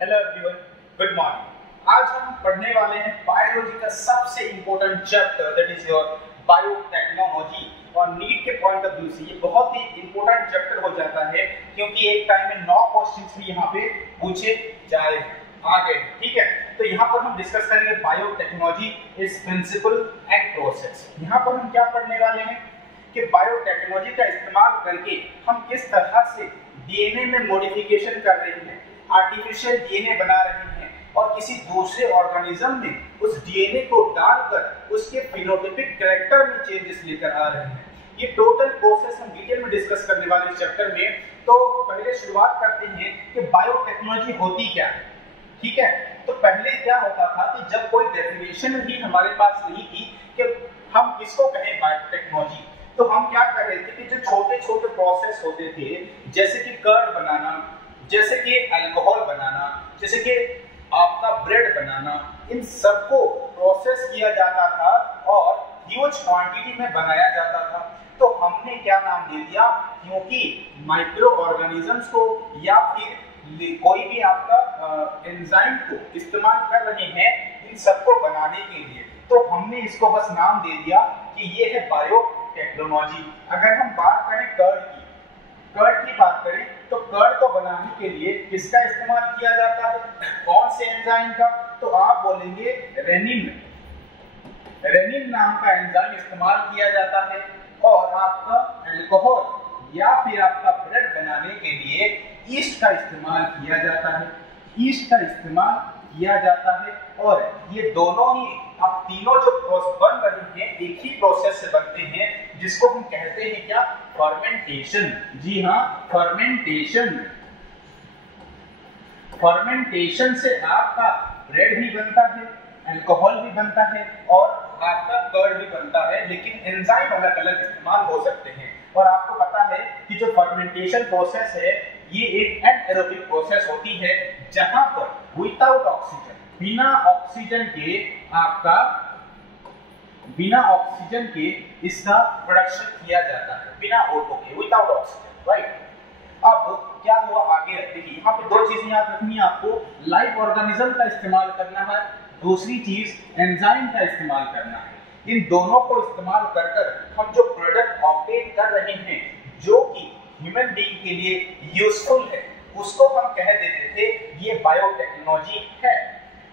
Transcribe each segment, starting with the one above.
Hello everyone, good morning. आज हम पढ़ने वाले हैं बायोलॉजी का सबसे important chapter that is your biotechnology. और नीट के पॉइंट ऑफ व्यू से ये बहुत ही इंपॉर्टेंट चैप्टर हो जाता है क्योंकि एक टाइम में 9 क्वेश्चंस भी यहाँ पे पूछे जाए आ गए। ठीक है, तो यहाँ पर हम डिस्कस करेंगे biotechnology, its principle and process. यहाँ पर हम क्या पढ़ने वाले हैं कि बायोटेक्नोलॉजी का इस्तेमाल करके हम किस तरह से डीएनए में मॉडिफिकेशन कर रहे हैं, आर्टिफिशियल डीएनए बना रहे हैं और किसी दूसरे ऑर्गेनिज्म में उस डीएनए को डालकर उसके फिनोटाइपिक कैरेक्टर में चेंजेस लेकर आ रहे हैं। ये टोटल प्रोसेस हम डिटेल में डिस्कस करने वाले इस चैप्टर में। तो पहले शुरुआत करते हैं कि बायोटेक्नोलॉजी होती क्या है। ठीक है, तो पहले क्या होता था कि जब कोई डेफिनेशन ही हमारे पास नहीं थी कि हम किसको कहें बायोटेक्नोलॉजी, तो हम क्या कर रहे थे कि जो छोटे छोटे प्रोसेस होते थे जैसे कि कर्ड बनाना, जैसे कि अल्कोहल बनाना, जैसे कि आपका ब्रेड बनाना, इन सबको प्रोसेस किया जाता था और ह्यूज क्वांटिटी में बनाया जाता था। तो हमने क्या नाम दे दिया, क्योंकि माइक्रो ऑर्गेनिजम्स को या फिर कोई भी आपका एंजाइम को इस्तेमाल कर रहे हैं इन सबको बनाने के लिए, तो हमने इसको बस नाम दे दिया कि ये है बायोटेक्नोलॉजी। अगर हम बात करें कर्ड की बात करें तो कर्ड को बनाने के लिए किसका इस्तेमाल किया जाता है, कौन से एंजाइम का, तो आप बोलेंगे रेनिन नाम का एंजाइम इस्तेमाल किया जाता है। और आपका अल्कोहल या फिर आपका ब्रेड बनाने के लिए ईस्ट का इस्तेमाल किया जाता है, ईस्ट का इस्तेमाल किया जाता है। और ये दोनों ही अब तीनों जो बन रहे हैं एक ही प्रोसेस से बनते हैं जिसको हम कहते हैं क्या, फर्मेंटेशन। जी हाँ, फर्मेंटेशन से आपका ब्रेड भी बनता है, अल्कोहल भी बनता है और आपका कर्ड भी बनता है, लेकिन एंजाइम अलग अलग इस्तेमाल हो सकते हैं। और आपको पता है कि जो फर्मेंटेशन प्रोसेस है ये एक एनाएरोबिक प्रोसेस होती है जहां पर विदाउट ऑक्सीजन, बिना ऑक्सीजन के इसका प्रोडक्शन किया जाता है, बिना O2 के, विदाउट ऑक्सीजन, राइट। अब क्या हुआ आगे, देखिए यहाँ पे दो चीजें याद रखनी है आपको, लाइव ऑर्गेनिज्म का इस्तेमाल करना है, दूसरी चीज एंजाइम का इस्तेमाल करना है। इन दोनों को इस्तेमाल कर हम जो प्रोडक्ट ऑब्टेन कर रहे हैं जो कि ह्यूमन बीइंग के लिए यूजफुल है, उसको हम कह देते थे ये बायोटेक्नोलॉजी है।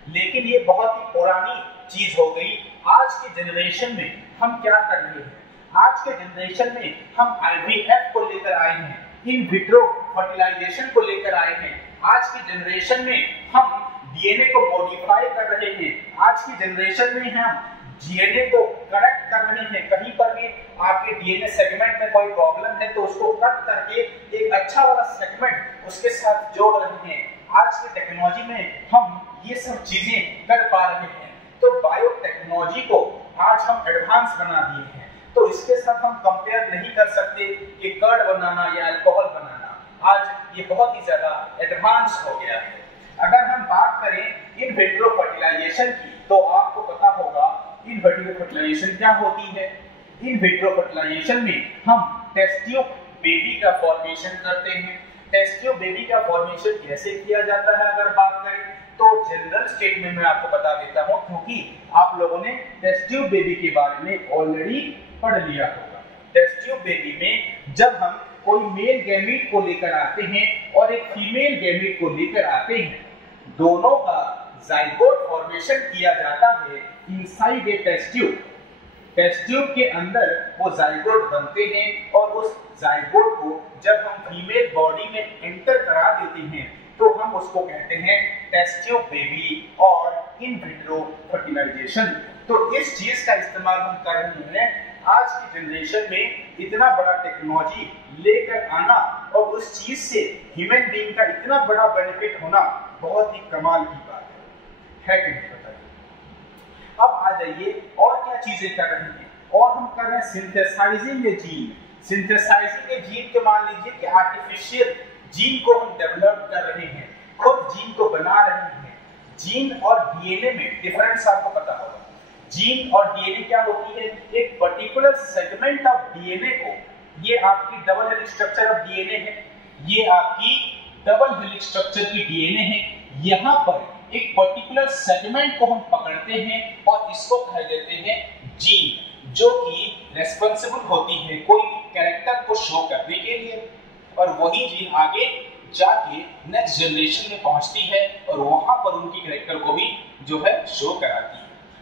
लेकिन ये बहुत ही पुरानी चीज हो गई। आज के जनरेशन में हम क्या कर रहे हैं, आज के जनरेशन में हम आईवीएफ को लेकर आए हैं, इन विट्रो फर्टिलाइजेशन को लेकर आए हैं। आज की जनरेशन में हम डीएनए को मॉडिफाई कर रहे हैं, आज की जनरेशन में हम डीएनए को करेक्ट कर रहे हैं। कहीं पर भी आपके डीएनए सेगमेंट में कोई प्रॉब्लम है तो उसको कट करके एक अच्छा वाला सेगमेंट उसके साथ जोड़ रहे हैं। आज की टेक्नोलॉजी में हम ये सब चीजें कर पा रहे हैं। तो बायोटेक्नोलॉजी को आज हम एडवांस बना दिए हैं, तो इसके साथ हम कंपेयर नहीं कर सकते कि कर्ड बनाना या अल्कोहल बनाना। आज ये बहुत ही ज्यादा एडवांस हो गया है। अगर हम बात करें इन विट्रो फर्टिलाइजेशन की, तो आपको पता होगा इन विट्रो फर्टिलाइजेशन क्या होती है। इन विट्रो फर्टिलाइजेशन में हम टेस्ट ट्यूब बेबी का फॉर्मेशन करते हैं। टेस्ट ट्यूब बेबी का फॉर्मेशन कैसे किया जाता है अगर बात करें तो जनरल स्टेट में मैं आपको बता देता हूं, क्योंकि आप लोगों ने टेस्ट ट्यूब बेबी के बारे में ऑलरेडी पढ़ लिया होगा। टेस्ट ट्यूब बेबी में जब हम कोई मेल गैमीट को लेकर आते हैं और एक फीमेल गैमीट को लेकर आते हैं, दोनों का जाइगोट फॉर्मेशन किया जाता है inside a test tube. Test tube के अंदर वो जाइगोट बनते हैं और उस जाइगोट को जब हम फीमेल बॉडी में एंटर करा देते हैं तो हम उसको कहते हैं टेस्ट ट्यूब बेबी और इन विट्रो फर्टिलाइजेशन। तो इस चीज का इस्तेमाल हम कर रहे हैं। आज की जनरेशन में इतना बड़ा टेक्नोलॉजी लेकर आना और उस चीज से ह्यूमन बीइंग का इतना बड़ा बेनिफिट होना बहुत ही कमाल की बात है कि नहीं, बताइए। अब आ जाइए और क्या चीजें कर रहे हैं, और हम कर रहे हैं सिंथेसाइजिंग ए जीन। सिंथेसाइजिंग ए जीन के मान लीजिए कि आर्टिफिशियल जीन को हम डेवलप कर रहे हैं, खुद जीन को बना रहे हैं। जीन और डीएनए में डिफरेंस आपको पता होगा। जीन और डीएनए क्या होती है, एक पर्टिकुलर सेगमेंट ऑफ डीएनए को, ये आपकी double helix structure of DNA है, ये आपकी डबल हेलिक्स स्ट्रक्चर की डीएनए है, यहाँ पर एक पर्टिकुलर सेगमेंट को हम पकड़ते हैं और इसको कह देते हैं जीन, जो कि रेस्पॉन्सिबल होती है कोई भी कैरेक्टर को शो करने के लिए, और वही जीन आगे जाके नेक्स्ट जनरेशन में पहुंचती है और वहां पर उनकी कैरेक्टर को भी जो है शो कराती है।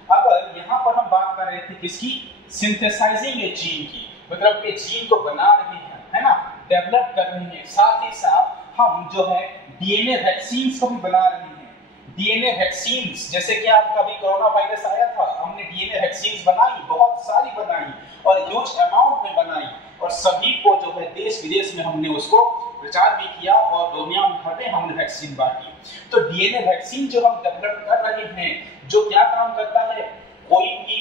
अगर यहाँ पर हम बात कर रहे थे किसकी, सिंथेसाइजिंग ए जीन की, मतलब के जीन को बना रहे हैं, है ना, डेवलप कर रहे हैं, साथ ही साथ हम जो है डीएनए वैक्सीन्स को भी बना रहे हैं। डीएनए वैक्सीन्स, जैसे कि आपका अभी कोरोना वायरस आया था, हमने डीएनए वैक्सीन्स बनाई, बहुत सारी बनाई और ह्यूज अमाउंट में बनाई, और सभी को जो है देश विदेश में हमने उसको प्रचार भी किया और दुनिया भर में हमने वैक्सीन बांटी। तो डीएनए वैक्सीन जो हम डेवलप कर रहे हैं, जो क्या काम करता है, कोई भी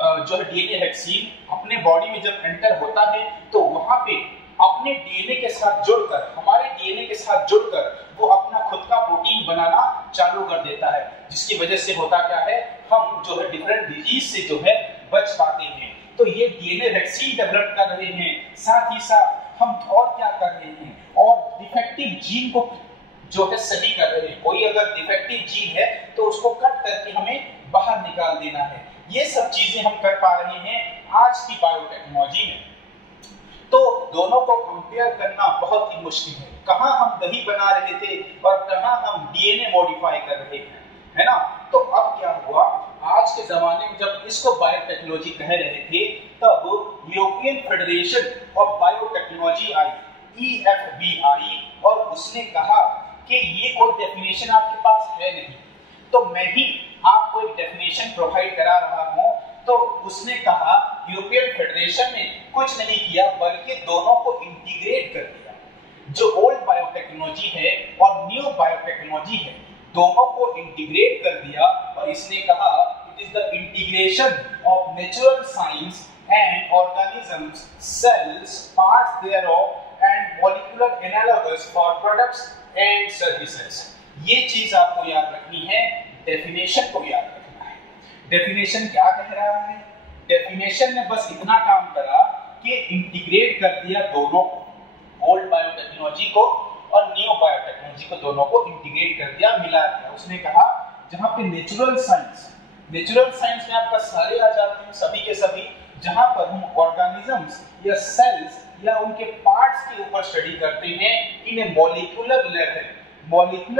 जो है डीएनए वैक्सीन अपने बॉडी में जब एंटर होता है तो वहां पे अपने डीएनए के साथ जुड़कर, हमारे डीएनए के साथ जुड़कर वो अपना खुद का प्रोटीन बनाना चालू कर देता है, जिसकी वजह से होता क्या है, हम जो है डिफरेंट डिजीज से जो है बच पाते हैं। तो ये डीएनए वैक्सीन डेवलप कर रहे हैं, साथ ही साथ हम और क्या कर रहे हैं, और डिफेक्टिव जीन को जो है सही कर रहे हैं। कोई अगर डिफेक्टिव जीन है तो उसको कट करके हमें बाहर निकाल देना है। ये सब चीजें हम कर पा रहे हैं आज की बायोटेक्नोलॉजी में। तो दोनों को कंपेयर करना बहुत ही मुश्किल है, कहां हम दही बना रहे थे और कहां हम डीएनए मॉडिफाई कर रहे हैं, है ना। तो अब क्या हुआ, आज के जमाने में जब इसको बायोटेक्नोलॉजी कह रहे थे, तब European Federation of biotechnology I, EFBI, और उसने कहा कि ये कोई डेफिनेशन आपके पास है नहीं, तो मैं ही आपको एक डेफिनेशन प्रोवाइड करा रहा हूं। तो उसने कहा, यूरोपियन फेडरेशन ने कुछ नहीं किया बल्कि दोनों को इंटीग्रेट कर दिया। जो ओल्ड बायोटेक्नोलॉजी है और न्यू बायोटेक्नोलॉजी है, दोनों को इंटीग्रेट कर दिया, और इसने कहा it is the integration of natural science and organisms, cells, parts thereof and molecular analogous for products and services. ये चीज आपको याद रखनी है, डेफिनेशन को याद रखना है। डेफिनेशन क्या कह रहा है, डेफिनेशन ने बस इतना काम करा कि इंटीग्रेट कर दिया दोनों को, ओल्ड बायोटेक्नोलॉजी को और न्यू बायोटेक्नोलॉजी को, दोनों को इंटीग्रेट कर दिया, मिला दिया। उसने कहा जहां पे नेचुरल साइंस में आपका सारे आ जाते हैं, सभी के सभी, जहां पर हम ऑर्गेनिजम्स या सेल्स या उनके पार्ट्स के ऊपर स्टडी करते हैं, इन्हें मॉलिक्यूलर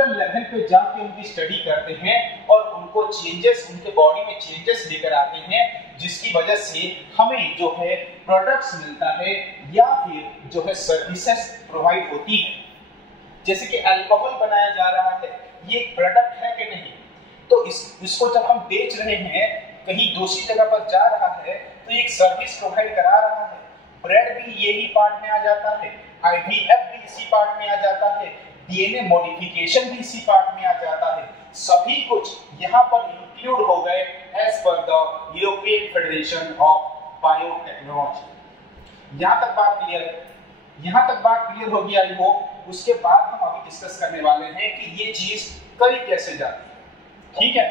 लेवल पे जाके उनकी स्टडी करते हैं और उनको चेंजेस, उनके बॉडी में चेंजेस लेकर आते हैं, जिसकी वजह से हमें जो है प्रोडक्ट्स मिलता है या फिर जो है सर्विसेज प्रोवाइड होती है। जैसे कि अल्कोहल बनाया जा रहा है, ये एक प्रोडक्ट है कि नहीं, तो इसको जब हम बेच रहे हैं, कहीं दूसरी जगह पर जा रहा है, तो एक सर्विस प्रोवाइड करा रहा है। ब्रेड भी यही पार्ट में आ जाता है, IVF भी इसी पार्ट में आ जाता है, डीएनए मॉडिफिकेशन भी इसी पार्ट में आ जाता है। सभी कुछ यहाँ पर इंक्लूड हो गए as per the European Federation of biotechnology. यहाँ तक बात क्लियर होगी आई होप। उसके बाद हम अभी डिस्कस करने वाले हैं कि ये चीज करी कैसे जाती है, ठीक है।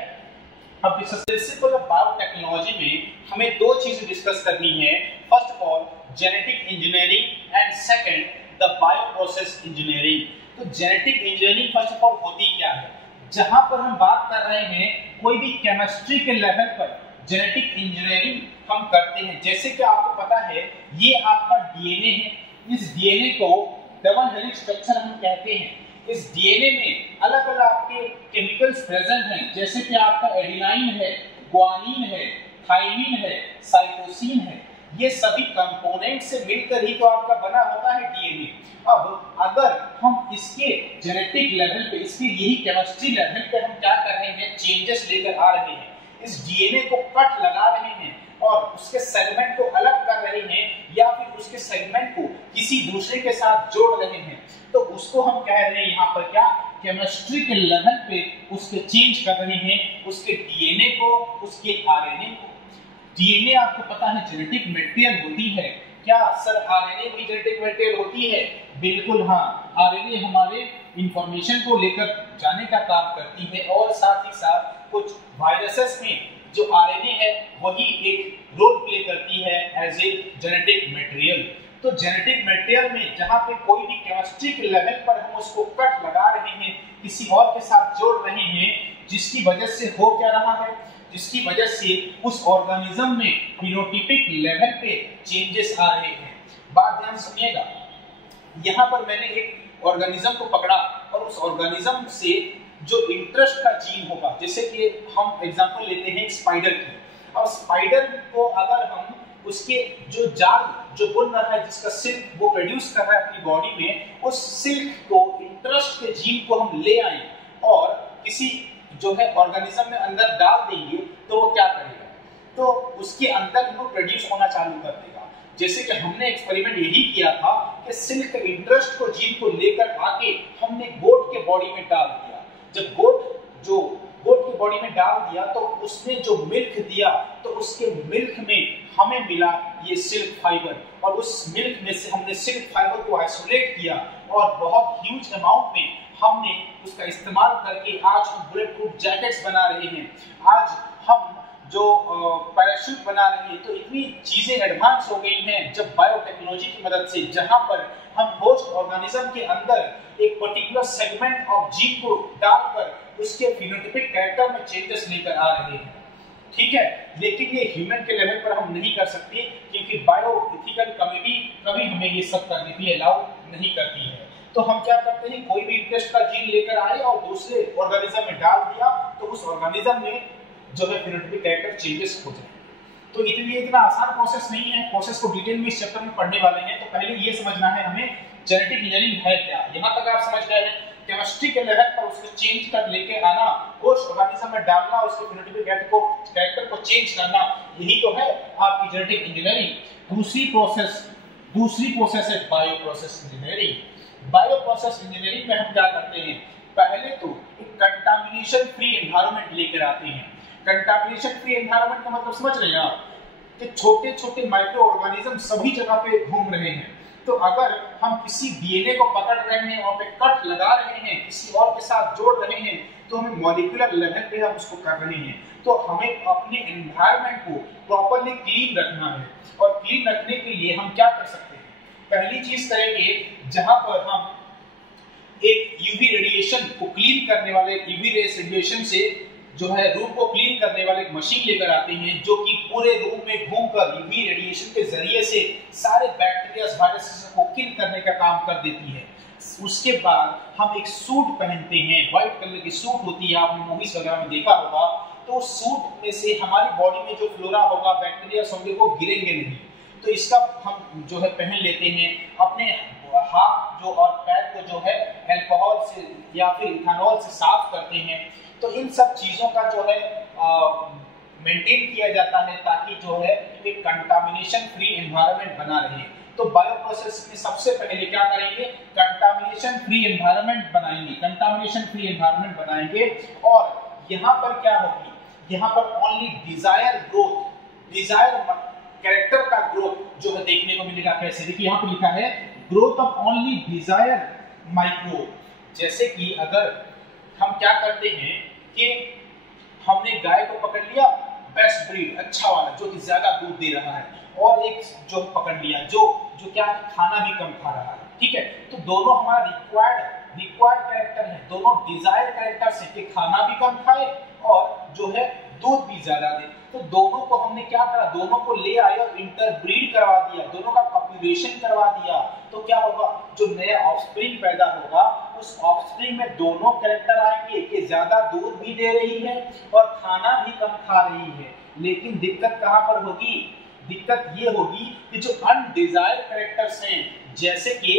अब इस प्रिंसिपल ऑफ बायोटेक्नोलॉजी में हमें दो चीजें डिस्कस करनी है। First of all genetic engineering and second the bioprocess engineering. तो genetic engineering first of all होती क्या है, जहां पर हम बात कर रहे हैं कोई भी केमिस्ट्री के लेवल पर जेनेटिक इंजीनियरिंग हम करते हैं। जैसे कि आपको पता है ये आपका डीएनए है, इस डीएनए को डबल हेलिक्स स्ट्रक्चर हम कहते हैं। इस डीएनए में अलग अलग आपके केमिकल्स प्रेजेंट हैं, जैसे कि आपका एडेनाइन है, ग्वानिन है, थाइमिन है, साइटोसिन है। ये सभी कंपोनेंट से मिलकर ही तो आपका बना होता है डीएनए। अब अगर हम इसके जेनेटिक लेवल पे, इसके यही केमिस्ट्री लेवल पे हम क्या कर रहे हैं, चेंजेस लेकर आ रहे हैं, इस डीएनए को कट लगा रहे हैं और उसके सेगमेंट को अलग कर रहे हैं या फिर उसके सेगमेंट को किसी दूसरे के साथ जोड़ रहे हैं, तो उसको हम कह रहे हैं यहाँ पर क्या, केमिस्ट्री के लेवल पे उसके चेंज कर रहे हैं, उसके डीएनए को, उसके आरएनए को। डीएनए आपको पता है जेनेटिक मटेरियल होती है। क्या सर आरएनए भी जेनेटिक मटेरियल होती है? बिल्कुल हाँ, आरएनए हमारे इंफॉर्मेशन को लेकर जाने का काम करती है और साथ ही साथ कुछ वायरसेस में जो आरएनए है वही एक रोल प्ले करती है एज ए जेनेटिक मटेरियल। तो जेनेटिक मटेरियल में जहां पे कोई भी केमिस्ट्री के लेवल पर हम उसको कट लगा रहे हैं, किसी और के साथ जोड़ रहे हैं, जिसकी वजह से हो क्या रहा है, जिसकी वजह से उस ऑर्गेनिज्म में फिनोटाइपिक लेवल पे चेंजेस आ रहे हैं। बात ध्यान सुनिएगा, यहाँ पर मैंने एक ऑर्गेनिज्म को पकड़ा और उस ऑर्गेनिज्म से जो इंटरेस्ट का जीन होगा, जैसे कि हम एग्जांपल लेते हैं स्पाइडर की। अब स्पाइडर को अगर हम उसके जो जाल जो बुन रहा है, जिसका सिल्क वो प्रोड्यूस कर रहा है अपनी बॉडी में, उस सिल्क को इंटरेस्ट के जीन को हम ले आए और किसी जो है ऑर्गेनिज्म में अंदर डाल देंगे, तो वो क्या करेगा, तो उसके अंदर वो प्रोड्यूस होना चालू कर देगा। जैसे कि हमने एक्सपेरिमेंट यही किया था कि सिल्क के इंटरेस्ट को जीन को लेकर आके हमने गोट के बॉडी में डाल दिया। जब गोट की बॉडी में डाल दिया तो उसने जो मिल्क दिया, तो उसके मिल्क में हमें मिला ये सिल्क फाइबर, और उस मिल्क में से हमने सिल्क फाइबर को आइसोलेट किया और बहुत ह्यूज अमाउंट में हमने उसका इस्तेमाल करके आज हम बुलेट प्रूफ जैकेट्स बना रहे हैं, आज हम जो पैराशूट बना रहे हैं। तो इतनी चीजें एडवांस हो गई हैं जब बायोटेक्नोलॉजी की मदद से, जहां पर हम होस्ट ऑर्गेनिज्म के अंदर एक पर्टिकुलर सेगमेंट ऑफ जीन को डालकर उसके फिनोटाइपिक कैरेक्टर में चेंजेस लेकर आ रहे हैं। ठीक है, लेकिन ये ह्यूमन के लेवल पर हम नहीं कर सकते, क्योंकि बायोएथिकल कमिटी कभी हमें ये सब करने के लिए अलाउ नहीं करती है। तो हम क्या करते हैं, कोई भी इंटरेस्ट का जीन लेकर आए और दूसरे ऑर्गेनिज्म में डाल दिया, तो उस ऑर्गेनिज्म में जो है फिनोटाइपिक कैरेक्टर चेंजेस हो जाए। तो इसलिए इतना आसान प्रोसेस नहीं है, प्रोसेस को डिटेल में इस चैप्टर में पढ़ने वाले हैं। तो पहले ये समझना है हमें जेनेटिक इंजीनियरिंग है क्या। यहाँ तक आप समझ गए हैं, केमिस्ट्री के लेवल पर उसको चेंज कर लेके आना, होस्ट ऑर्गेनिज्म में डालना, उसके फिनोटाइपिक कैरेक्टर को चेंज करना, यही तो है आपकी जेनेटिक इंजीनियरिंग। दूसरी प्रोसेस है bio process engineering. Bio process engineering में हम क्या करते हैं, पहले तो एक कंटामिनेशन फ्री एनवायरनमेंट लेकर आते हैं। कंटामिनेशन फ्री एनवायरनमेंट का मतलब समझ रहे हैं आप, कि छोटे छोटे माइक्रो ऑर्गेनिज्म सभी जगह पे घूम रहे हैं। तो अगर हम किसी डीएनए को पकड़ रहे हैं और पे कट लगा रहे हैं, किसी और के साथ जोड़ रहे हैं, तो हमें मॉलिक्यूलर लेवल पे हम उसको कर रहे हैं। तो हमें अपने एनवायरनमेंट को प्रॉपर्ली क्लीन रखना है, और क्लीन रखने के लिए हम क्या कर सकते हैं, पहली चीज करेंगे, जहां पर हम एक यूवी रेडिएशन को क्लीन करने वाले, यूवी रेडिएशन से जो है रूम को क्लीन करने वाले एक मशीन लेकर आते हैं, जो कि पूरे रूम में घूमकर यूवी रेडिएशन के जरिए से सारे बैक्टीरिया वायरसेस को किल करने का काम कर देती है। उसके बाद हम एक सूट पहनते हैं, व्हाइट कलर की सूट होती है, आपने मूवीज वगैरह में देखा होगा। तो उस सूट में से हमारी बॉडी में जो फ्लोरा होगा, बैक्टीरिया होंगे, वो गिरेंगे नहीं। तो इसका हम जो है पहन लेते हैं। अपने हाथ जो और पैर को जो है अल्कोहल से या फिर इथेनॉल से साफ करते हैं। तो इन सब चीजों का जो है मेंटेन किया जाता है, ताकि जो है एक कंटामिनेशन फ्री एनवायरनमेंट बना रहे। तो बायो प्रोसेस में सबसे पहले क्या करेंगे, कंटामिनेशन फ्री एनवायरनमेंट बनाएंगे, कंटामिनेशन फ्री एनवायरनमेंट बनाएंगे। और यहाँ पर क्या होगी, यहाँ पर only desire growth, desire character का ग्रोथ जो है देखने को मिलेगा। कैसे, देखिए यहाँ पे लिखा है growth of only desire microbe. जैसे कि अगर हम क्या करते हैं कि हमने गाय को पकड़ लिया, बेस्ट ब्रीड अच्छा वाला जो कि ज्यादा दूध दे रहा है, और एक जो पकड़ लिया जो क्या है, खाना भी कम खा रहा है। ठीक है, तो दोनों हमारा रिक्वायर्ड कैरेक्टर है, दोनों डिजायर कैरेक्टर्स है कि खाना भी कम खाए और जो है दूध भी ज्यादा दे। तो दोनों को हमने क्या करा, दोनों को ले आए और इंटरब्रीड करवा दिया, दोनों का कॉपुलेशन करवा दिया। तो क्या होगा, जो नया ऑफस्प्रिंग पैदा होगा, उस ऑफस्प्रिंग में दोनों कैरेक्टर आएंगे कि ज्यादा दूध भी दे रही है और खाना भी कम खा रही है। लेकिन दिक्कत कहां पर होगी, दिक्कत ये होगी कि जो अनडिजायर्ड कैरेक्टर्स हैं, जैसे कि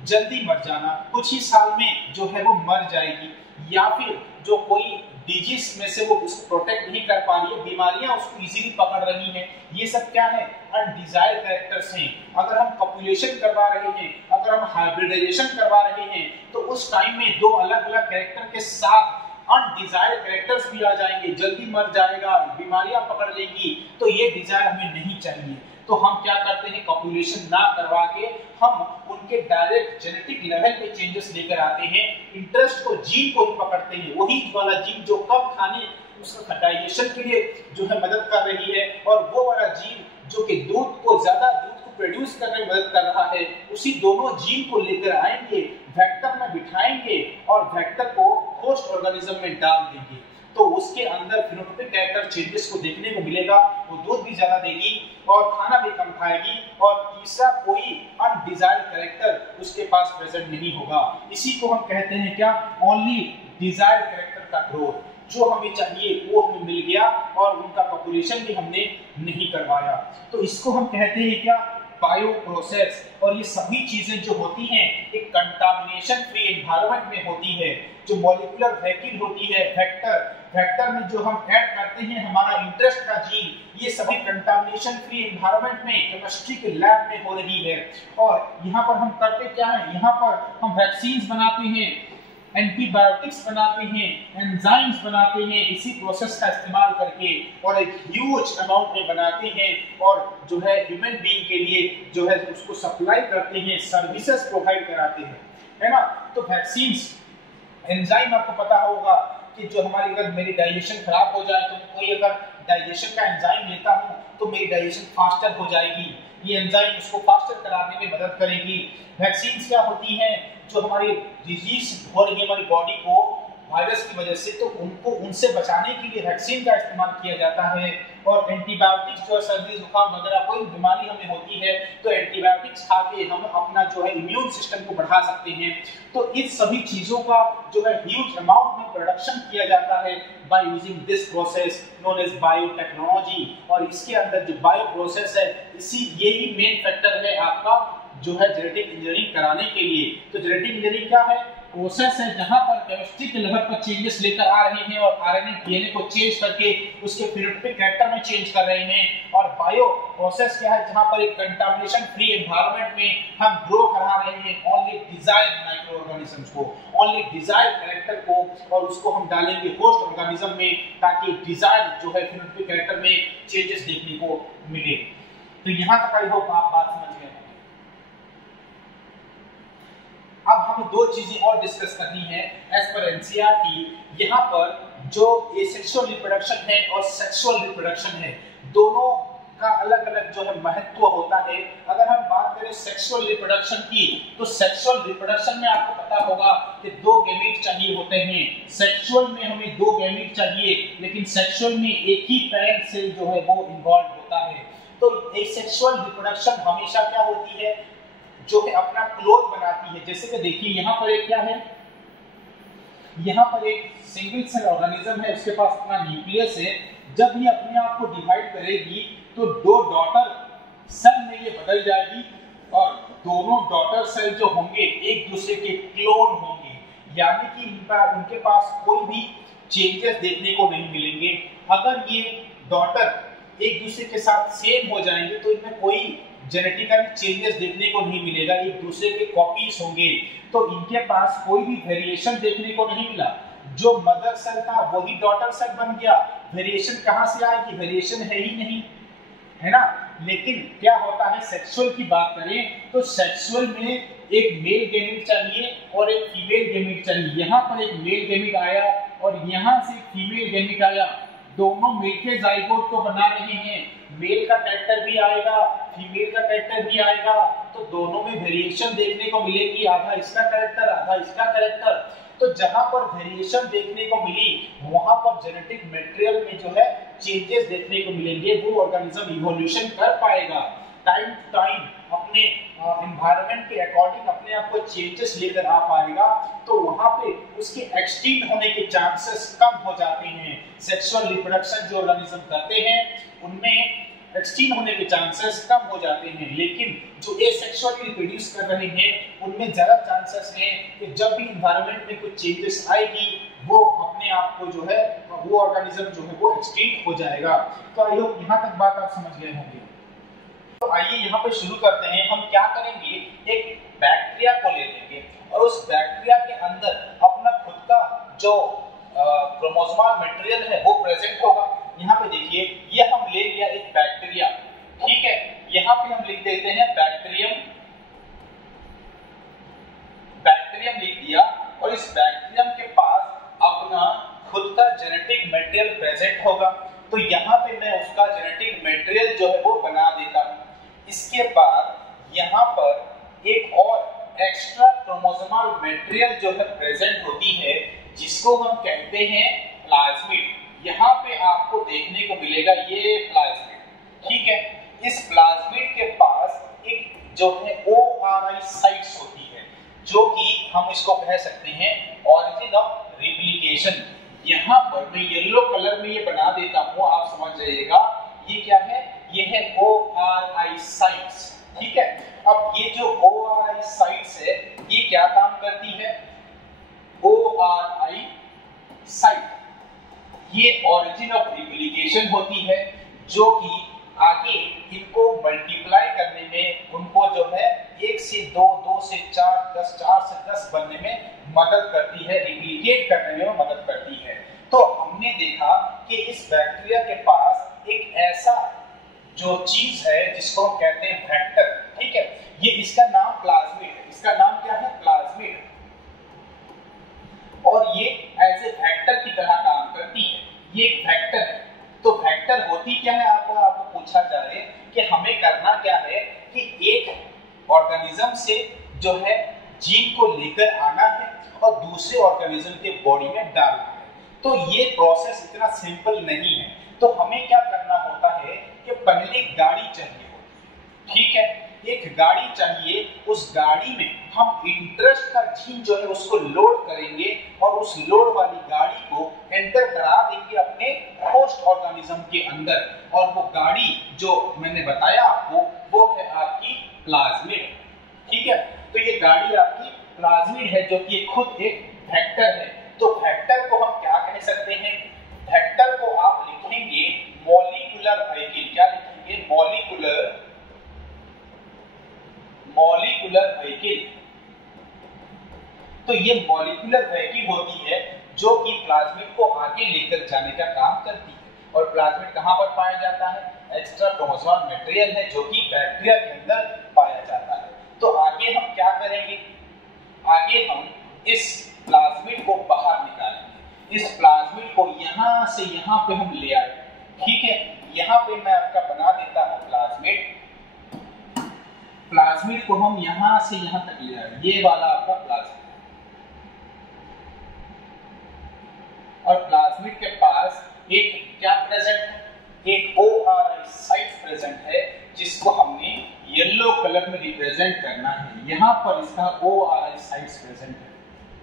जल्दी मर जाना, कुछ ही साल में जो है वो मर जाएगी, या फिर जो कोई डिजीज में से वो उसको प्रोटेक्ट नहीं कर पा रही है, बीमारियां उसको इजीली पकड़ रही हैं, ये सब क्या है, अनडिजायर्ड कैरेक्टर्स हैं। अगर हम पॉपुलेशन करवा रहे हैं, अगर हम हाइब्रिडाइजेशन करवा रहे हैं, तो उस टाइम में दो अलग अलग कैरेक्टर के साथ अनडिजायर्ड कैरेक्टर्स भी आ जाएंगे, जल्दी मर जाएगा, बीमारियां पकड़ लेंगी। तो ये डिजायर हमें नहीं चाहिए। तो हम क्या करते हैं, पॉपुलेशन ना करवा के हम उनके डायरेक्ट जेनेटिक लेवल पे चेंजेस लेकर आते हैं। इंटरेस्ट को, जीन को ही पकड़ते हैं, वही वाला जीन जो कम खाने उसका डाइजेशन के लिए जो है मदद कर रही है, और वो वाला जीन जो कि दूध को, ज्यादा दूध को प्रोड्यूस करने में मदद कर रहा है, उसी दोनों जीन को लेकर आएंगे, वेक्टर में बिठाएंगे और वेक्टर को होस्ट ऑर्गेनिज्म में डाल देंगे, तो उसके अंदर फिनोटाइपिक कैरेक्टर चेंजेस को देखने को मिलेगा। वो दूध भी ज्यादा देगी और खाना भी कम खाएगी, और तीसरा कोई अनडिजायर्ड कैरेक्टर उसके पास प्रेजेंट नहीं होगा। इसी को हम कहते हैं क्या, ओनली डिजायर्ड कैरेक्टर का ग्रोथ। जो हमें चाहिए वो हमें मिल गया और उनका पॉपुलेशन भी हमने नहीं करवाया। तो इसको हम कहते हैं क्या, बायो प्रोसेस। और ये सभी चीजें जो होती हैं एक कंटामिनेशन फ्री एनवायरनमेंट में होती है। जो मॉलिक्यूलर वेहिकल होती है, वेक्टर में जो हम ऐड करते हैं हमारा इंटरेस्ट का जीन, ये सभी कंटामिनेशन फ्री एनवायरनमेंट में केमिस्ट्री के लैब में हो रही है। और यहाँ पर हम करते क्या है, यहाँ पर हम वैक्सीन्स बनाते हैं, एंटीबायोटिक्स बनाते हैं, एंजाइम्स बनाते हैं, इसी प्रोसेस का इस्तेमाल करके, और एक ह्यूज अमाउंट में बनाते हैं, और जो है ह्यूमन बीइंग के लिए जो है उसको सप्लाई करते हैं, सर्विसेज प्रोवाइड कराते हैं, है ना। तो वैक्सीन्स, एंजाइम आपको पता होगा कि जो हमारी, अगर मेरी डाइजेशन खराब हो जाए तो कोई अगर डाइजेशन का एंजाइम लेता हूँ तो मेरी डाइजेशन फास्टर हो जाएगी, ये एंजाइम उसको फास्टर कराने में मदद करेगी। वैक्सीन्स क्या होती हैं, जो हमारी डिजीज हो रही है हमारी बॉडी को वायरस की वजह से, तो उनको उनसे बचाने के लिए वैक्सीन का इस्तेमाल किया जाता है। और एंटीबायोटिक्स जो है, सर्दी जुकाम वगैरह कोई बीमारी हमें होती है तो एंटीबायोटिक्स खा के हम अपना जो है इम्यून सिस्टम को बढ़ा सकते हैं। तो इन सभी चीजों का जो है ह्यूज अमाउंट में प्रोडक्शन किया जाता है by using this process known as biotechnology. और इसके अंदर जो बायो प्रोसेस है, इसी यही मेन फैक्टर है आपका जो है जेनेटिक इंजीनियरिंग कराने के लिए। तो जेनेटिक इंजीनियरिंग क्या है, प्रोसेस है जहां पर केमिस्ट्री के लेवल पर चेंजेस लेकर आ रहे हैं और आरएनए डीएनए को चेंज करके उसके फिनोटाइपिक कैरेक्टर में चेंज कर रहे हैं। और बायो प्रोसेस क्या है, जहां पर एक कंटामिनेशन फ्री एनवायरनमेंट में हम ग्रो करा रहे हैं ओनली डिजायर्ड माइक्रो ऑर्गेनिजम्स को, ओनली डिजायर्ड कैरेक्टर को, और उसको हम डालेंगे होस्ट ऑर्गेनिज्म में ताकि डिजायर्ड जो है फिनोटाइपिक कैरेक्टर में चेंजेस देखने को मिले। तो यहां तक आई होप आप बात समझ गए। अब हमें दो चीजें और डिस्कस करनी है एज पर एनसीईआरटी। यहाँ पर जो एसेक्सुअल रिप्रोडक्शन है और सेक्सुअल रिप्रोडक्शन है, दोनों का अलग अलग जो है महत्व होता है। अगर हम बात करें सेक्सुअल रिप्रोडक्शन की, तो सेक्सुअल रिप्रोडक्शन में आपको पता होगा कि दो गैमीट चाहिए होते हैं। सेक्सुअल में हमें दो गैमीट चाहिए, लेकिन सेक्सुअल में एक ही पैरेंट सेल जो है वो इन्वॉल्व होता है। तो एसेक्सुअल रिप्रोडक्शन हमेशा क्या होती है, जो है अपना क्लोन बनाती है। जैसे कि देखिए यहाँ पर एक क्या है, यहाँ पर एक सिंगल सेल ऑर्गेनिज्म है, उसके पास अपना न्यूक्लियस है। जब ये अपने आप को डिवाइड करेगी तो दो डॉटर सेल में ये बदल जाएगी, और दोनों डॉटर सेल जो होंगे एक दूसरे के क्लोन होंगे, यानी कि उनके पास कोई भी चेंजेस देखने को नहीं मिलेंगे। अगर ये डॉटर एक दूसरे के साथ सेम हो जाएंगे तो इनमें कोई जेनेटिकल चेंजेस देखने को नहीं मिलेगा, एक दूसरे के कॉपीज होंगे, तो इनके पास कोई भी वेरिएशन देखने को नहीं मिला। जो मदर सेल था वही डॉटर सेल बन गया, वेरिएशन कहां से आएगी, वेरिएशन है ही नहीं, है ना। लेकिन क्या होता है, सेक्सुअल की बात करें तो सेक्सुअल में एक मेल गैमीट चाहिए और एक फीमेल गैमीट चाहिए। यहाँ पर एक मेल गैमीट आया और यहाँ से फीमेल गैमीट आया, दोनों मिलकर जाइगोट को बना रहे हैं। मेल का कैरेक्टर भी आएगा, फीमेल का कैरेक्टर भी आएगा, तो दोनों में वेरिएशन देखने को मिलेगी, आधा इसका कैरेक्टर आधा इसका कैरेक्टर। तो जहां पर वेरिएशन देखने को मिली वहां पर जेनेटिक मटेरियल में जो है चेंजेस देखने को मिलेंगे, वो ऑर्गेनिज्म इवोल्यूशन कर पाएगा, टाइम टू टाइम अपने एनवायरनमेंट के अकॉर्डिंग अपने आप को चेंजेस लेकर आ पाएगा। तो वहां पे उसके एक्सटिंक्ट होने के चांसेस कम हो जाते हैं। सेक्सुअल रिप्रोडक्शन जो ऑर्गेनिज्म करते हैं उनमें एक्सटिंक्ट होने के चांसेस कम हो जाते हैं, लेकिन जो एसेक्सुअली रिप्रोड्यूस कर रहे हैं उनमें ज्यादा चांसेस हैं कि जब भी एनवायरनमेंट में कुछ चेंजेस आएगी वो अपने आप को जो है वो ऑर्गेनिज्म जो है वो एक्सटिंक्ट हो जाएगा। तो आई होप यहाँ तक बात आप समझ गए होंगे। तो आइए यहाँ पे शुरू करते हैं। हम क्या करेंगे, एक बैक्टीरिया को ले लेंगे और उस बैक्टीरिया के अंदर अपना खुद का जो क्रोमोसोमल मटेरियल है वो प्रेजेंट होगा। यहाँ पे देखिए ये हम ले लिया एक बैक्टीरिया, ठीक है। यहाँ पे हम लिख देते हैं बैक्टीरियम, बैक्टीरियम लिख दिया, और इस बैक्टीरियम के पास अपना खुद का जेनेटिक मटेरियल प्रेजेंट होगा। तो यहाँ पे मैं उसका जेनेटिक मटेरियल जो है वो बना देता हूँ। इसके बाद यहाँ पर एक और एक्स्ट्रा क्रोमोसोमल प्रेजेंट होती है जिसको हम कहते हैं प्लाज्मिड। यहाँ पे आपको देखने को मिलेगा ये प्लाज्मिड, ठीक है। इस प्लाज्मिड के पास एक जो है ORI साइट्स होती है, जो कि हम इसको कह सकते हैं ऑरिजिन ऑफ रिप्लिकेशन। यहाँ पर मैं येलो कलर में ये बना देता हूँ, आप समझ जाइएगा ये क्या है, ये है ORI साइट्स, ठीक है। अब ये जो ORI साइट्स है ये क्या काम करती है, ORI साइट ये ओरिजिन ऑफ रिप्लिकेशन होती है, जो कि आगे इनको मल्टीप्लाई करने में उनको जो है 1 से 2, 2 से 4, 10, 4 से 10 बनने में मदद करती है, रिप्लिकेट करने में मदद करती है। तो हमने देखा कि इस बैक्टीरिया के पास एक ऐसा जो चीज है जिसको हम कहते हैं वेक्टर, ठीक है। ये इसका नाम प्लाज्मिड है, इसका नाम क्या है, प्लाज्मिड। और ये एज ए वेक्टर की तरह काम करती है, ये एक वेक्टर है। तो वेक्टर होती क्या है, आपको पूछा जाए कि हमें करना क्या है कि एक ऑर्गेनिज्म से जो है जीन को लेकर आना है और दूसरे ऑर्गेनिज्म के बॉडी में डालना है। तो ये प्रोसेस इतना सिंपल नहीं है। तो हमें क्या करना होता है कि पहले गाड़ी चाहिए होती है, ठीक है। एक गाड़ी चाहिए, उस गाड़ी में हम इंटरेस्ट का जीन जो है उसको लोड करेंगे और उस लोड वाली गाड़ी को एंटर करा देंगे अपने होस्ट ऑर्गेनिज्म के अंदर, और वो गाड़ी जो मैंने बताया आपको वो है आपकी प्लाज्मिड, ठीक है। तो ये गाड़ी आपकी प्लाज्मिड है, जो कि खुद एक वेक्टर है। तो वेक्टर को हम क्या कह सकते हैं, वेक्टर को आप लिखेंगे मॉलिक्यूलर व्हीकल, क्या लिखेंगे, मॉलिक्यूलर व्हीकल। तो ये मॉलिक्यूलर व्हीकल होती है जो कि प्लाज्मिड को आगे लेकर जाने का काम करती है। और प्लाज्मिड कहां पर पाया जाता है, एक्स्ट्रा क्रोमोसोम मटेरियल है जो कि बैक्टीरिया के अंदर पाया जाता है। तो आगे हम क्या करेंगे, आगे हम इस प्लाज्मिड को बाहर निकालेंगे। इस प्लाज्मिड को यहां से यहां पे हम ले आए, ठीक है। यहां पे मैं आपका बना देता हूं प्लाज्मिड। प्लाज्मिड को हम यहां से यहां तक ले आए, ये वाला आपका प्लाज्मिड। और प्लाज्मिड के पास एक क्या प्रेजेंट है, एक ORI साइट प्रेजेंट है, जिसको हमने येलो कलर में रिप्रेजेंट करना है। यहां पर इसका ORI साइट्स प्रेजेंट है,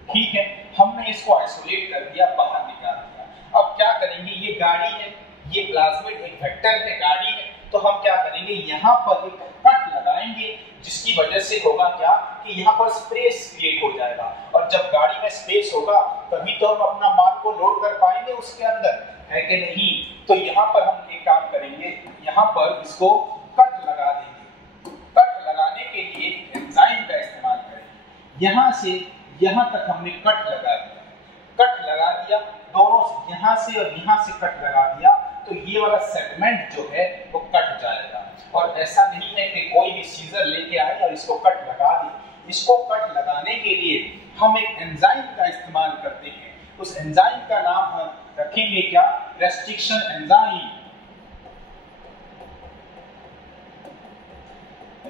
ठीक है। हमने इसको आइसोलेट कर दिया, बाहर निकाल दिया। अब क्या करेंगे, ये गाड़ी है, ये प्लाज्मिड एक वेक्टर है, गाड़ी है। तो हम क्या करेंगे, यहाँ पर एक कट लगाएंगे, जिसकी वजह से होगा क्या कि यहाँ पर स्पेस क्रिएट हो जाएगा। और जब गाड़ी में स्पेस होगा तभी तो हम अपना माल को लोड कर पाएंगे उसके अंदर, है कि नहीं। तो यहाँ पर हम एक काम करेंगे, यहाँ पर इसको कट लगा देंगे। कट लगाने के लिए एंजाइम का इस्तेमाल करेंगे। यहाँ से यहाँ तक हमने कट लगा दिया, कट लगा दिया दोनों से, यहाँ से और यहाँ से कट लगा दिया। तो ये वाला सेगमेंट जो है वो कट जाएगा। और ऐसा नहीं है कि कोई भी सीजर लेके आए और इसको कट लगा दे। इसको कट लगाने के लिए हम एक एंजाइम का इस्तेमाल करते हैं। उस एंजाइम का नाम हम रखेंगे क्या, रेस्ट्रिक्शन एंजाइम।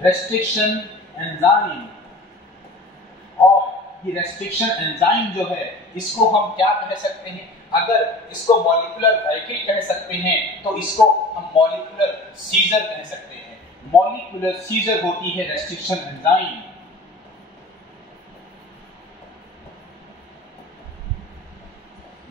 Restriction enzyme. और ये रेस्ट्रिक्शन एंजाइम जो है इसको हम क्या कह सकते हैं, अगर इसको मॉलिक्यूलर व्हीकल कह सकते हैं तो इसको हम मॉलिक्यूलर सीजर कह सकते हैं। मॉलिक्यूलर सीजर होती है रेस्ट्रिक्शन एंजाइम।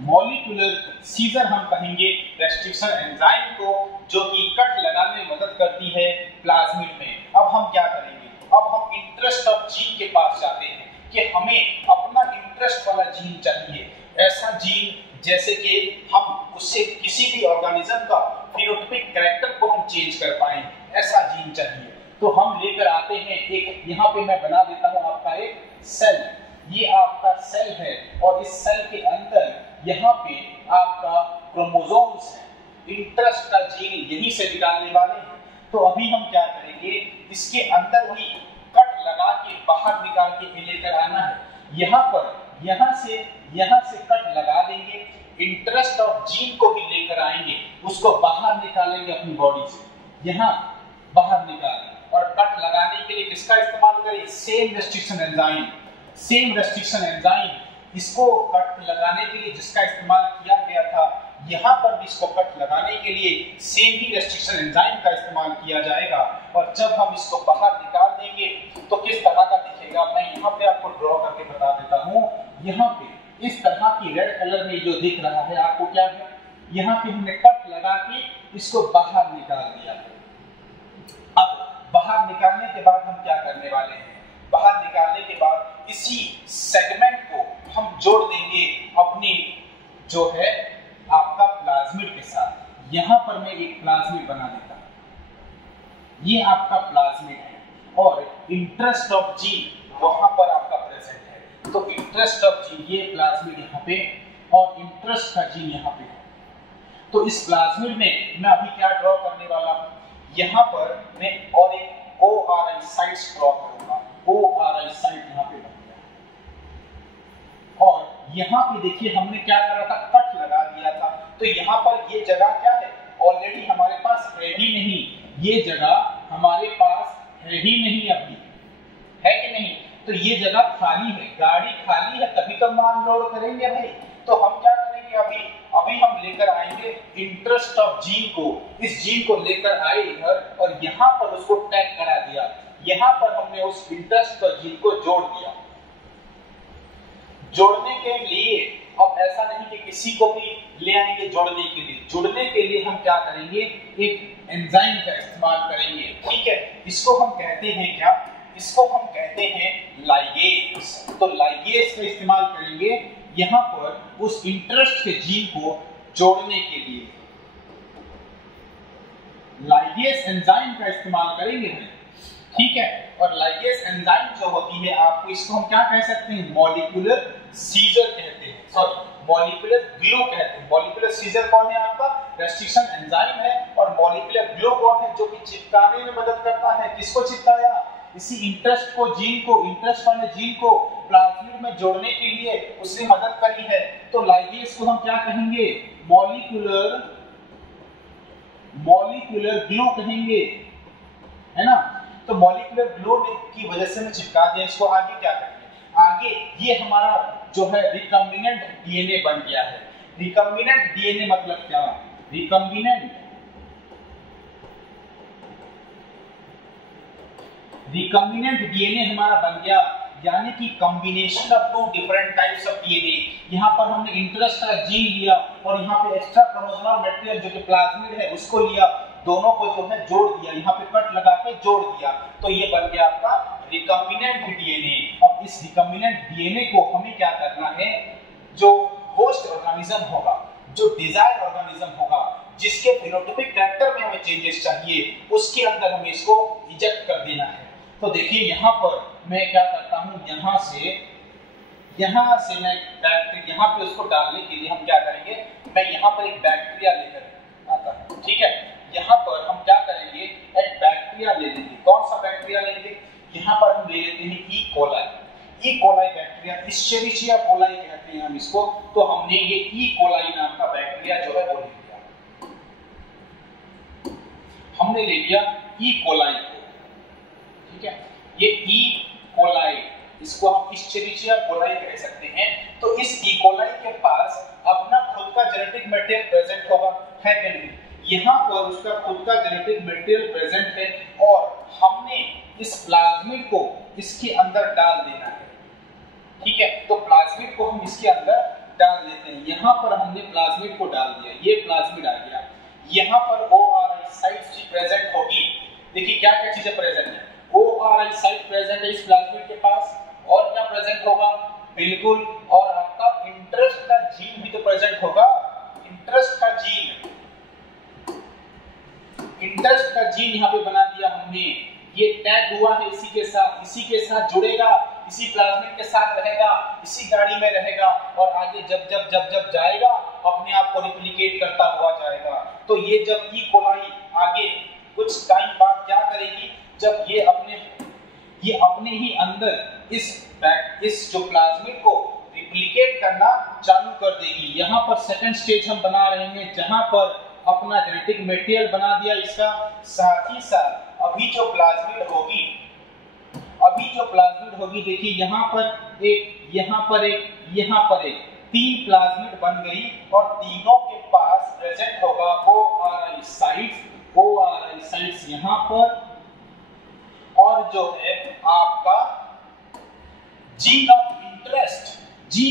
मॉलिक्यूलर सीजर हम कहेंगे रेस्ट्रिक्शन एंजाइम को, जो कि कट लगाने में मदद करती है प्लाज्मिड में। अब हम क्या करेंगे, अब हम इंटरेस्ट ऑफ जीन के पास जाते हैं कि हमें अपना इंटरेस्ट वाला जीन चाहिए। ऐसा जीन जैसे कि हम उससे किसी भी ऑर्गेनिज्म का फिनोटाइपिक कैरेक्टर को हम चेंज कर पाए, ऐसा जीन चाहिए। तो हम लेकर आते हैं एक, यहाँ पे मैं बना देता हूँ आपका एक सेल। ये आपका सेल है और इस सेल के अंदर यहाँ पे आपका क्रोमोसोम्स है। इंटरेस्ट का जीन यहीं से निकालने वाले हैं। तो अभी हम क्या करेंगे, इसके अंदर ही कट लगा के बाहर निकाल के लेकर आना है। यहाँ पर यहाँ से कट लगा देंगे, इंटरेस्ट ऑफ जीन को भी लेकर आएंगे, उसको बाहर निकालेंगे अपनी बॉडी से, यहाँ बाहर निकालें। और कट लगाने के लिए किसका इस्तेमाल करें, same restriction enzyme. Same restriction enzyme इसको कट लगाने के लिए जिसका इस्तेमाल किया गया था, यहाँ पर भी इसको कट लगाने के लिए सेम ही रेस्ट्रिक्शन एंजाइम का इस्तेमाल किया जाएगा। और जब हम इसको बाहर निकाल देंगे तो किस तरह का दिखेगा, मैं यहाँ पे आपको ड्रॉ करके बता देता हूँ। यहाँ पे इस तरह की रेड कलर में जो दिख रहा है आपको क्या है, यहाँ पे हमने कट लगा के इसको बाहर निकाल दिया। अब बाहर निकालने के बाद हम क्या करने वाले हैं, बाहर निकालने के बाद इसी सेगमेंट को हम जोड़ देंगे अपनी जो है आपका प्लाज्मिड के साथ। यहां पर मैं एक प्लाज्मिड बना देता हूं, ये आपका प्लाज्मिड है और इंटरेस्ट ऑफ जीन वहां पर आपका प्रेजेंट है। तो इंटरेस्ट ऑफ जीन ये प्लाज्मिड यहाँ पे और इंटरेस्ट का जीन यहाँ पे है। तो इस प्लाज्मिड में मैं अभी क्या ड्रॉ करने वाला हूं, यहाँ पर मैं और एक ORI साइट्स ड्रॉ करूंगा। ORI साइट यहाँ पे बन गया और यहाँ पे देखिए हमने क्या करा था, कट लगा दिया था। तो यहाँ पर ये जगह क्या है, ऑलरेडी हमारे पास है ही नहीं, ये जगह हमारे पास है ही नहीं, अभी है कि नहीं। तो ये जगह खाली है, गाड़ी खाली है, तभी तो माल लोड करेंगे भाई। तो हम क्या करेंगे, अभी हम लेकर आएंगे इंटरेस्ट ऑफ जीन को, इस जीन को लेकर आए इधर और यहाँ पर उसको टैग करा दिया। यहाँ पर हमने उस इंटरेस्ट ऑफ जीन को जोड़ दिया। जोड़ने के लिए अब ऐसा नहीं कि किसी को भी ले आएंगे जोड़ने के लिए, जुड़ने के लिए हम क्या करेंगे, एक एंजाइम का इस्तेमाल करेंगे। ठीक है, इसको हम कहते हैं क्या, इसको हम कहते हैं लाइगेज। तो लाइगेज का इस्तेमाल करेंगे यहाँ पर उस इंटरेस्ट के जीन को जोड़ने के लिए, लाइगेज एंजाइम का इस्तेमाल करेंगे। ठीक है, और लाइगेज एंजाइम जो होती है आपको इसको हम क्या कह सकते हैं, मॉलिक्यूलर सीजर कहते हैं, सॉरी मॉलिक्यूलर ग्लू कहते हैं। मॉलिक्यूलर सीजर कौन है, आपका रेस्ट्रिक्शन एंजाइम है, और मॉलिक्यूलर ग्लू कौन है, जो कि चिपकाने में मदद करता है। किसको चिपकाया, इसी इंटरेस्ट को जीन को, इंटरेस्ट वाले जीन को प्लाज्मिड में जोड़ने के लिए उसने मदद करी है। तो लाइगेज को हम क्या कहेंगे, मॉलिक्यूलर ग्लू कहेंगे, है ना। तो मॉलिक्यूलर ग्लू की वजह से मैं चिपका दिया इसको। आगे क्या करेंगे, आगे ये हमारा जो है रिकम्बिनेंट डीएनए बन गया है। रिकम्बिनेंट डीएनए मतलब क्या, रिकम्बिनेंट डीएनए हमारा बन गया, यानी कि combination of two different types of DNA. यहाँ पर हमने इंटरेस्ट का जीन लिया और यहाँ पे एक्स्ट्रा क्रोमोसोमल मटेरियल जो कि प्लाज्मिड है उसको लिया, दोनों को जो है जोड़ दिया, यहाँ पे कट लगा के जोड़ दिया। तो ये बन गया आपका रिकम्बिनेंट डीएनए। अब इस रिकम्बिनेंट डीएनए को हमें क्या करना है, जो होस्ट ऑर्गेनिज्म होगा, जो डिजायर ऑर्गेनिज्म होगा, जिसके फेनोटाइपिक कैरेक्टर में हमें चेंजेस चाहिए, उसके अंदर हमें इसको इंजेक्ट कर देना है। तो देखिए यहाँ पर मैं क्या करता हूँ, यहाँ से मैं बैक्टीरिया, यहाँ पे उसको डालने के लिए हम क्या करेंगे, मैं यहाँ पर एक बैक्टीरिया लेकर आता हूँ। ठीक है, यहाँ पर हम क्या करेंगे, एक बैक्टीरिया ले लेंगे। कौन सा बैक्टीरिया लेंगे, यहाँ पर हम ले लेते हैं ई कोलाई बैक्टीरिया, इश्चेरिचिया कोलाई कहते हैं हम इसको। तो हमने ये ई कोलाई नाम का बैक्टीरिया जो है वो ले लिया, हमने ले लिया ई कोलाई को। ठीक है, ये ई कोलाई, इसको हम इश्चेरिचिया कोलाई कह सकते हैं। तो इस ई कोलाई के पास अपना खुद का जेनेटिक मटेरियल प्रेजेंट होगा, है कि नहीं। यहाँ पर उसका खुद का जेनेटिक मटेरियल प्रेजेंट है और हमने इस प्लाज्मिड को इसके अंदर डाल देना है। ठीक है, तो प्लाज्मिड को हम इसके अंदर डाल देते हैं। यहाँ पर हमने प्लाज्मिड को डाल दिया, ये प्लाज्मिड आ गया। यहाँ पर ORI साइट प्रेजेंट होगी। देखिए क्या क्या चीजें प्रेजेंट है, ORI साइट प्रेजेंट है इस प्लाज्मिड के पास, और क्या प्रेजेंट होगा, बिल्कुल, और आपका इंटरेस्ट का जीन भी तो प्रेजेंट होगा। इंटरेस्ट का जीन यहाँ पे बना दिया हमने, ये टैग हुआ है इसी के साथ जुड़ेगा, इसी प्लाज्मिड के साथ रहेगा, इसी गाड़ी में रहेगा, और आगे जब जाएगा अपने आप को रिप्लिकेट करता हुआ जाएगा। तो ये जब ई कोलाई आगे कुछ टाइम बाद क्या करेगी, जब ये अपने ही अंदर इस जो प्लाज्मिड को रिप्लिकेट करना चालू कर देगी। यहाँ पर सेकंड स्टेज हम बना रहे हैं, जहां पर अपना जेनेटिक मटेरियल बना दिया इसका। साथ ही साथ अभी जो प्लाज्मिड होगी देखिए यहाँ पर एक यहाँ पर एक, यहाँ पर एक, 3 प्लाज्मिड बन गई और तीनों के पास प्रेजेंट होगा ORI साइट्स यहाँ पर, और जो है आपका जीन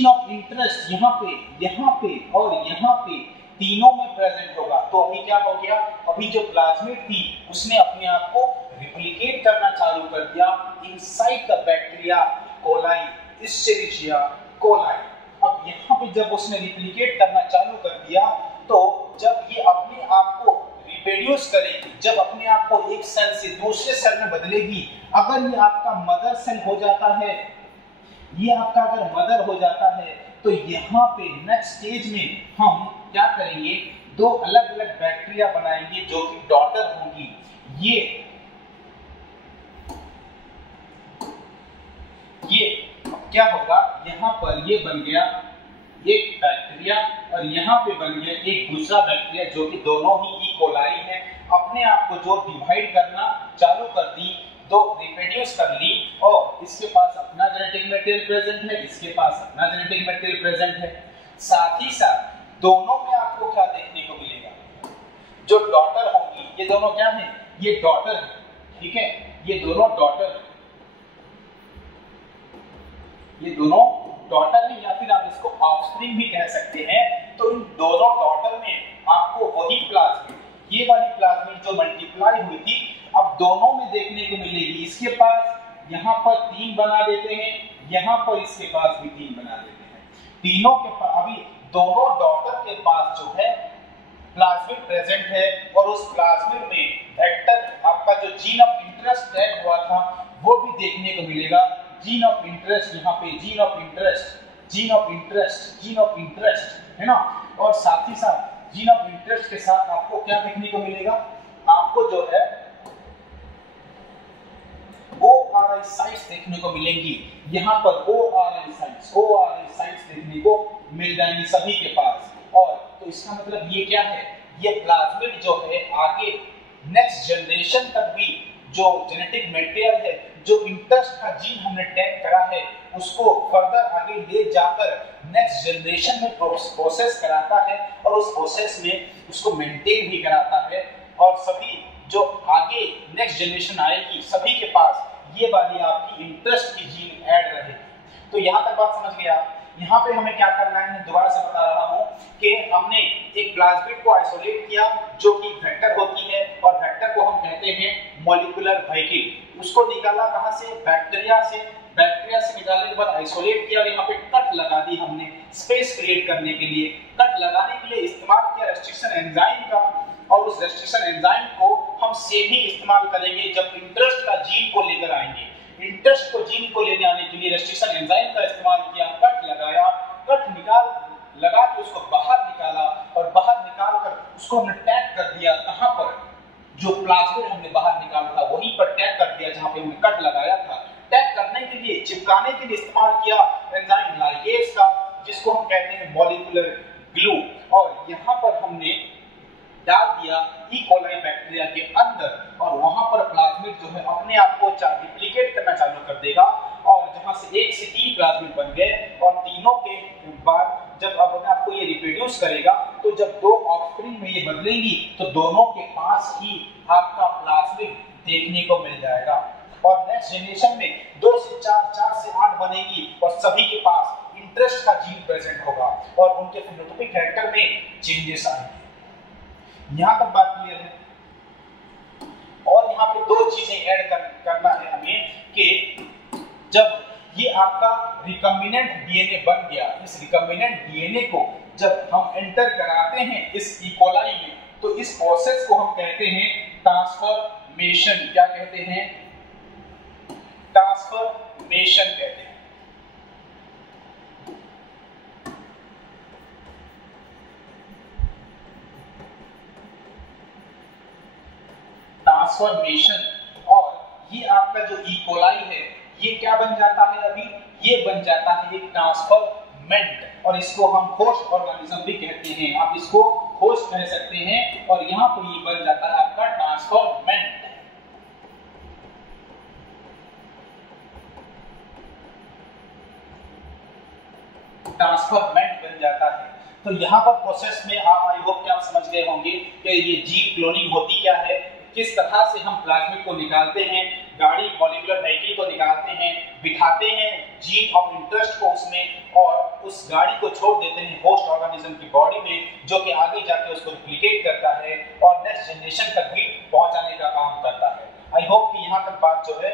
ऑफ इंटरेस्ट यहाँ पे और यहाँ पे तीनों में प्रेजेंट होगा। तो अभी क्या हो गया, अभी जो प्लाज्मिड थी उसने अपने आप को रिप्लिकेट करना चालू कर दिया inside the bacteria coli, Escherichia coli. अब यहाँ पे जब उसने रिप्लिकेट करना चालू कर दिया, तो जब ये अपने आप को रिप्रोड्यूस करेगी, जब अपने आप को एक सेल से दूसरे सेल में बदलेगी, अगर ये आपका मदर सेल हो जाता है, ये आपका अगर मदर हो जाता है, तो यहाँ पे नेक्स्ट स्टेज में हम क्या करेंगे, 2 अलग अलग बैक्टीरिया बनाएंगे जो कि डॉटर होंगी। ये क्या होगा, यहाँ पर ये बन गया एक बैक्टीरिया और यहाँ पे बन गया एक दूसरा बैक्टीरिया जो कि दोनों ही ई कोलाई है। अपने आप को जो डिवाइड करना चालू कर दी, 2 रिप्रोड्यूस कर ली और इसके पास अपना जेनेटिक मटेरियल प्रेजेंट है, इसके पास अपना जेनेटिक मटेरियल प्रेजेंट है। साथ ही साथ दोनों में आपको क्या देखने को मिलेगा, जो डॉटर होंगी, ये दोनों क्या है, ये डॉटर है, ठीक है, ये दोनों डॉटर है, ये दोनों डॉटर है, या फिर आप इसको ऑफस्प्रिंग भी कह सकते हैं। तो इन दोनों डॉटर में आपको वही प्लाज्मिड, ये वाली प्लाज्मिड जो मल्टीप्लाई हुई थी, अब दोनों में देखने को मिलेगी। इसके पास यहाँ पर 3 बना देते हैं, यहाँ पर इसके पास भी 3 बना देते हैं। तीनों के पास, अभी दोनों डॉटर के पास जो है प्लाज्मिड प्रेजेंट है और उस प्लाज्मिड में वेक्टर आपका जो जीन ऑफ इंटरेस्ट टैग हुआ था वो भी देखने को मिलेगा। जीन ऑफ इंटरेस्ट, यहाँ पे जीन ऑफ इंटरेस्ट है ना, और साथ ही साथ जीन ऑफ इंटरेस्ट के साथ आपको क्या देखने को मिलेगा, आपको जो है ORI साइट्स देखने को मिलेंगी। यहाँ पर ORI साइट्स देखने को मिल जाएंगी सभी के पास। और तो इसका मतलब ये क्या है, ये प्लाज्मिड जो है आगे नेक्स्ट जनरेशन तक भी जो जेनेटिक मटेरियल है, जो इंटरेस्ट का जीन हमने टैग करा है, उसको फर्दर आगे ले जाकर नेक्स्ट जनरेशन में प्रोसेस कराता है और उस प्रोसेस में उसको मेंटेन भी कराता है। और सभी जो आगे नेक्स्ट जनरेशन आएगी, सभी के पास ये वाली आपकी इंटरेस्ट की जीन ऐड रहे। तो यहाँ तक बात समझ गया। यहाँ पे हमें क्या करना है, दोबारा से बता रहा हूँ कि हमने एक प्लाज्मिड को आइसोलेट किया जो कि वेक्टर होती है, और वेक्टर को हम कहते हैं मॉलिक्यूलर व्हीकल। उसको निकाला कहाँ से, बैक्टीरिया से। बैक्टीरिया से निकालने के बाद आइसोलेट किया और यहाँ पे कट लगा दी हमने स्पेस क्रिएट करने के लिए। कट लगाने के लिए इस्तेमाल किया रेस्ट्रिक्शन एंजाइम का, और उस रेस्ट्रिक्शन एंजाइम को हम सेम ही इस्तेमाल करेंगे जब इंटरेस्ट का जीन को लेकर आएंगे। इंटरेस्ट को जीन को लेने आने के लिए रेस्ट्रिक्शन एंजाइम का इस्तेमाल किया, कट लगाया, कट लगा के उसको बाहर निकाला, और बाहर निकाल कर उसको हमने टैग कर दिया। कहाँ पर, जो प्लाज्मिड हमने बाहर निकाला था वहीं पर टैग कर दिया जहाँ पे हमने कट लगाया था। टैग करने के लिए, चिपकाने के लिए इस्तेमाल किया एंजाइम लाइगेज का, जिसको हम कहते हैं मॉलिक्यूलर ग्लू। और यहाँ पर हमने डाल दिया ई कोलाई बैक्टीरिया के अंदर, और वहां पर प्लाज्मिड जो है अपने आप को रिप्लिकेट करना चालू कर देगा, और जहां से 1 से 3 प्लाज्मिड बन गए, और तीनों के बाद जब अपने आप को ये रिप्रोड्यूस करेगा, तो जब 2 ऑफस्प्रिंग में ये बदलेंगी तो दोनों के पास ही आपका प्लाज्मिड देखने को मिल जाएगा। और नेक्स्ट जनरेशन में 2 से 4, 4 से 8 बनेगी, और सभी के पास इंटरेस्ट का जीन प्रेजेंट होगा और उनके फिनोटाइपिक कैरेक्टर में चेंजेस आएंगे। यहाँ तक बात क्लियर है। और यहाँ पे 2 चीजें ऐड करना है हमें कि जब ये आपका रिकम्बिनेंट डीएनए बन गया, इस रिकम्बिनेंट डीएनए को जब हम एंटर कराते हैं इस ई कोलाई में, तो इस प्रोसेस को हम कहते हैं ट्रांसफॉर्मेशन। क्या कहते हैं, ट्रांसफॉर्मेशन कहते हैं। ट्रांसफॉर्मेशन। और ये आपका जो ई कोलाई है, ये क्या बन जाता है, अभी ये बन जाता है एक ट्रांसफॉर्मेंट, और इसको हम होस्ट ऑर्गेनिज्म भी कहते हैं। आप इसको होस्ट कह सकते हैं, और यहाँ पर ये बन जाता है आपका ट्रांसफॉर्मेंट। ट्रांसफरमेंट बन जाता है। तो यहाँ पर प्रोसेस में आप आई होप कि आप समझ गए होंगे कि ये जीन क्लोनिंग होती क्या है, किस तरह से हम प्लाज्मिड को निकालते हैं, गाड़ी मॉलिक्यूलर व्हीकल को निकालते हैं, बिठाते हैं जीन ऑफ इंटरेस्ट को उसमें और उस गाड़ी को छोड़ देते हैं होस्ट ऑर्गेनिज्म की बॉडी में, जो कि आगे जाके उसको रिप्लिकेट करता है और नेक्स्ट जनरेशन तक भी पहुंचाने का काम करता है। आई होप कि यहाँ तक बात जो है